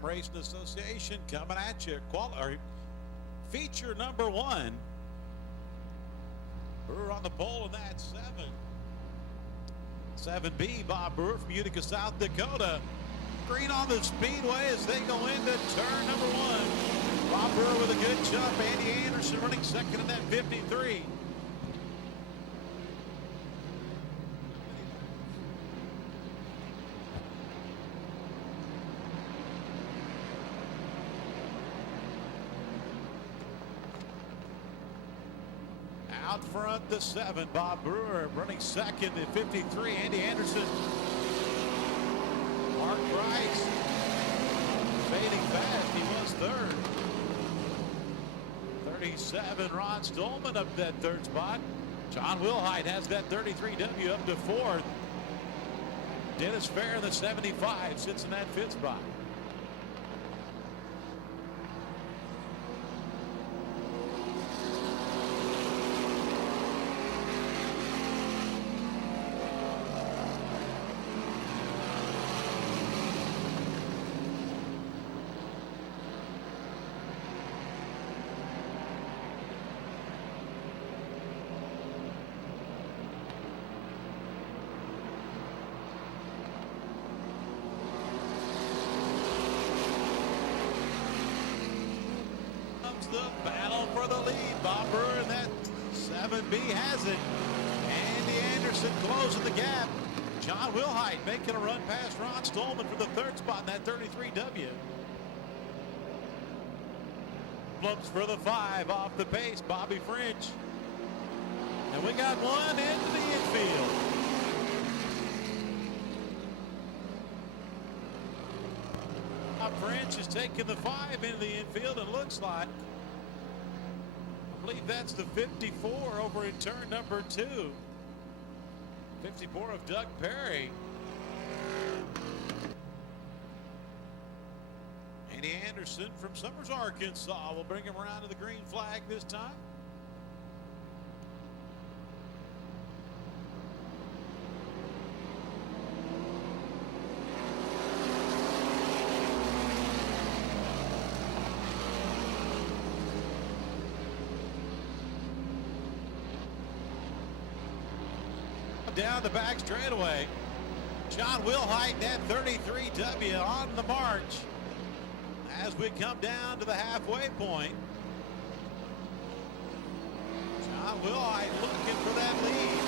Racing Association coming at you. Feature number one. Brewer on the pole in that 7B, Bob Brewer from Utica, South Dakota. Green on the speedway as they go into turn number one. Bob Brewer with a good jump. Andy Anderson running second in that 53. Out front, the 7, Bob Brewer running second at 53. Andy Anderson. Mark Price fading fast. He was third. 37, Ron Stolman up that third spot. John Wilhite has that 33W up to fourth. Dennis Fair in the 75 sits in that fifth spot. The battle for the lead. Bob Brewer in that 7B has it. Andy Anderson closing the gap. John Wilhite making a run past Ron Stolman for the third spot in that 33W. Flips for the 5 off the pace, Bobby French. And we got one into the infield. Bob French is taking the 5 into the infield and looks like, I believe that's the 54 over in turn number 2. 54 of Doug Perry. Andy Anderson from Summers, Arkansas will bring him around to the green flag this time. Down the back straightaway. John Wilhite, that 33W on the march as we come down to the halfway point. John Wilhite looking for that lead.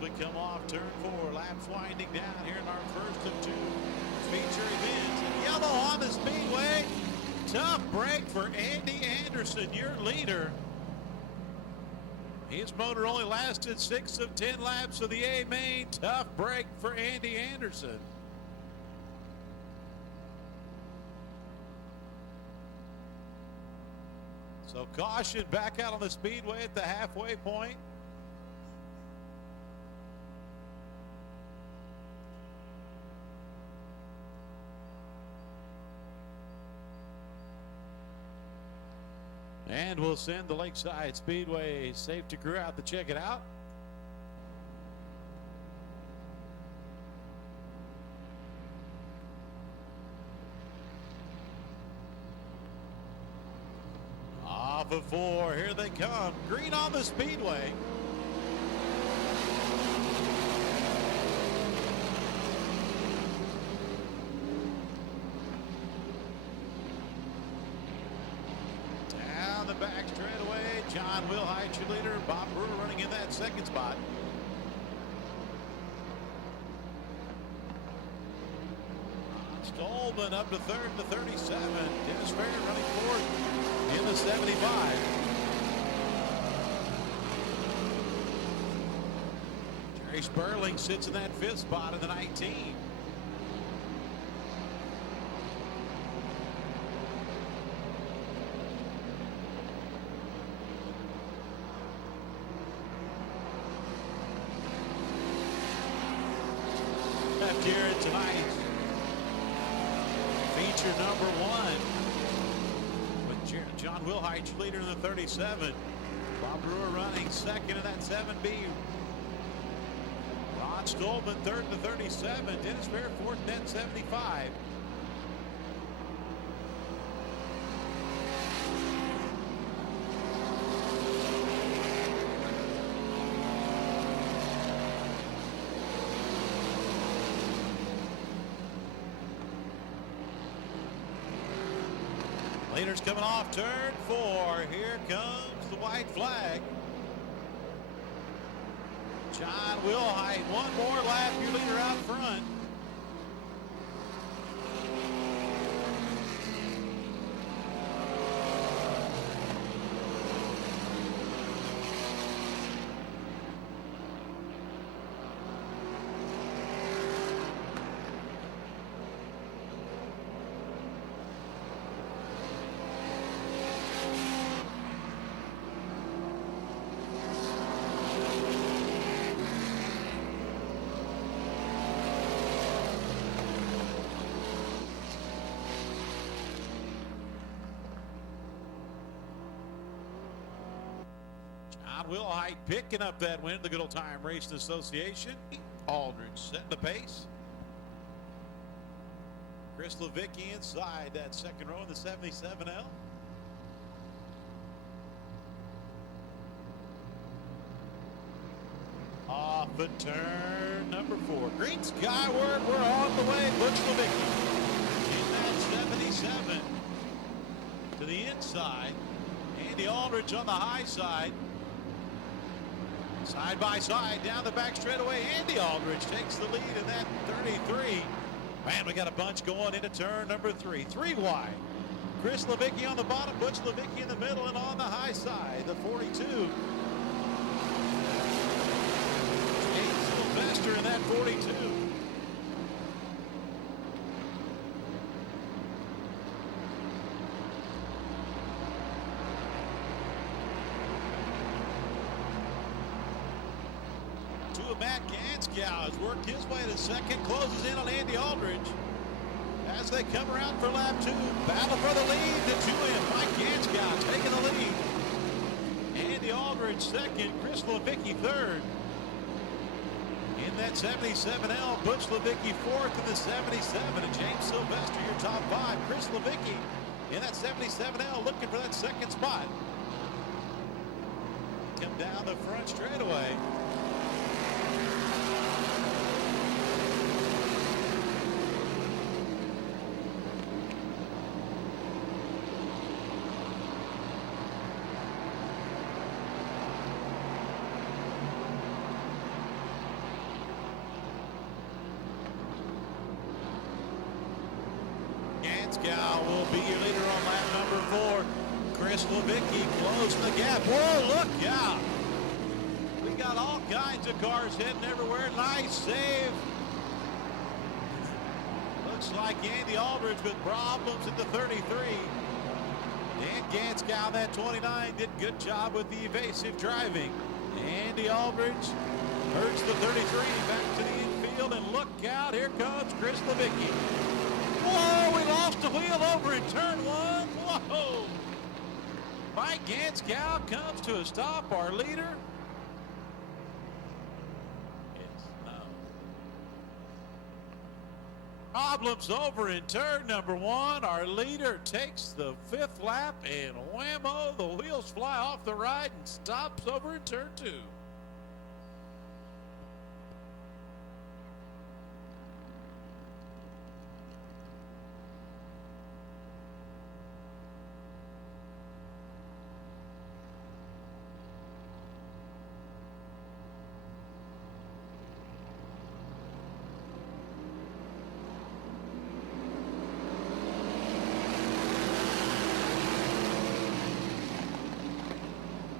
We come off turn 4, laps winding down here in our first of 2 feature events. And yellow on the speedway. Tough break for Andy Anderson, your leader. His motor only lasted 6 of 10 laps of the A main. Tough break for Andy Anderson. So caution back out on the speedway at the halfway point. And we'll send the Lakeside Speedway safety crew out to check it out. Off of 4, here they come. Green on the speedway. Back straight away, John Wilhite, your leader. Bob Brewer running in that second spot. Stolman up to third in the 37. Dennis Fair running fourth in the 75. Jerry Sperling sits in that fifth spot in the 19. Here tonight feature number 1. With John Wilhite leader in the 37. Bob Brewer running second in that 7B. Ron Stolman third in the 37. Dennis Fair fourth in that 75. Leaders coming off turn 4. Here comes the white flag. John Wilhite, one more lap, your leader out front. Wilhite picking up that win, the Good Old Time Racing Association. Aldridge setting the pace. Chris Levicki inside that second row in the 77L. Off of turn number 4. Green skyward, we're on the way. Butch Levicki in that 77 to the inside. Andy Aldridge on the high side. Side by side, down the back straightaway, Andy Aldridge takes the lead in that 33. Man, we got a bunch going into turn number 3. 3 wide. Chris Levicki on the bottom, Butch Levicki in the middle, and on the high side, the 42. James Sylvester in that 42. Matt Ganskow has worked his way to second, closes in on Andy Aldridge as they come around for lap 2. Battle for the lead to 2 in. Mike Ganskow taking the lead. Andy Aldridge second, Chris Levicki third. In that 77L, Butch Levicki fourth in the 77, and James Sylvester your top 5. Chris Levicki in that 77L looking for that second spot. Come down the front straightaway. Ganskow will be your leader on lap number 4. Chris Levicki closing the gap. Whoa, look out. We got all kinds of cars heading everywhere. Nice save. Looks like Andy Aldridge with problems at the 33. Dan Ganskow, that 29, did a good job with the evasive driving. Andy Aldridge hurts the 33 back to the infield, and look out, here comes Chris Levicki. Whoa, we lost a wheel over in turn 1. Whoa. Mike Ganskow comes to a stop, our leader. Yes, no. Problems over in turn number 1. Our leader takes the 5th lap, and whammo, the wheels fly off the ride and stops over in turn 2.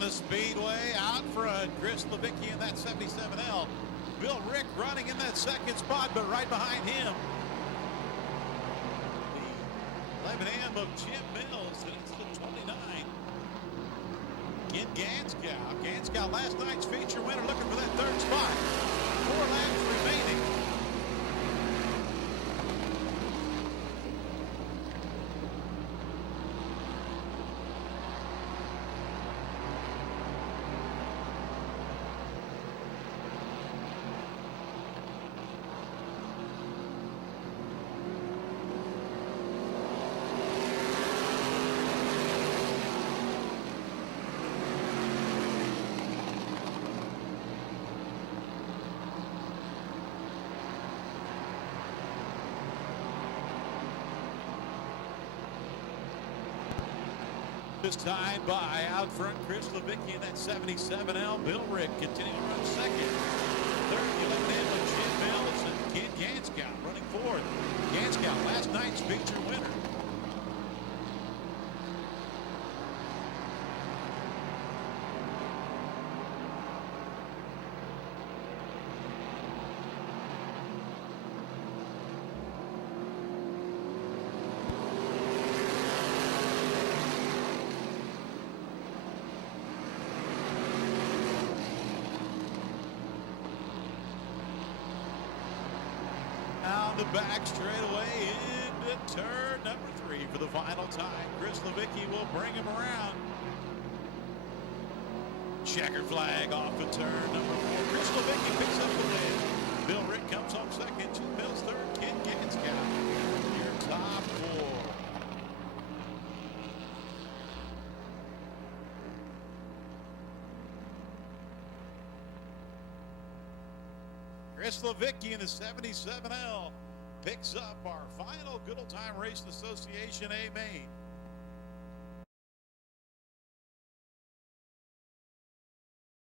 The Speedway out front, Chris Levicki in that 77L. Bill Rick running in that second spot, but right behind him, the 11M of Jim Mills, and it's the 29. Again, Ganskow. Ganskow, last night's feature winner, looking for that 3rd spot. 4 laps remaining. This time by out front Chris Levicki in that 77L. Bill Rick continuing to run second. Third, you left in with Jim Mills and Ken Ganskow running fourth. Ganskow, last night's feature winner. Down the back straightaway into turn number 3 for the final time. Chris Levicki will bring him around. Checker flag off of turn number 4. Chris Levicki picks up the win. Bill Rick comes home second. Jim Mills third. Ken Ganskow, your top 4. Chris Levicki in the 77L picks up our final Good Old Time Racing Association A main.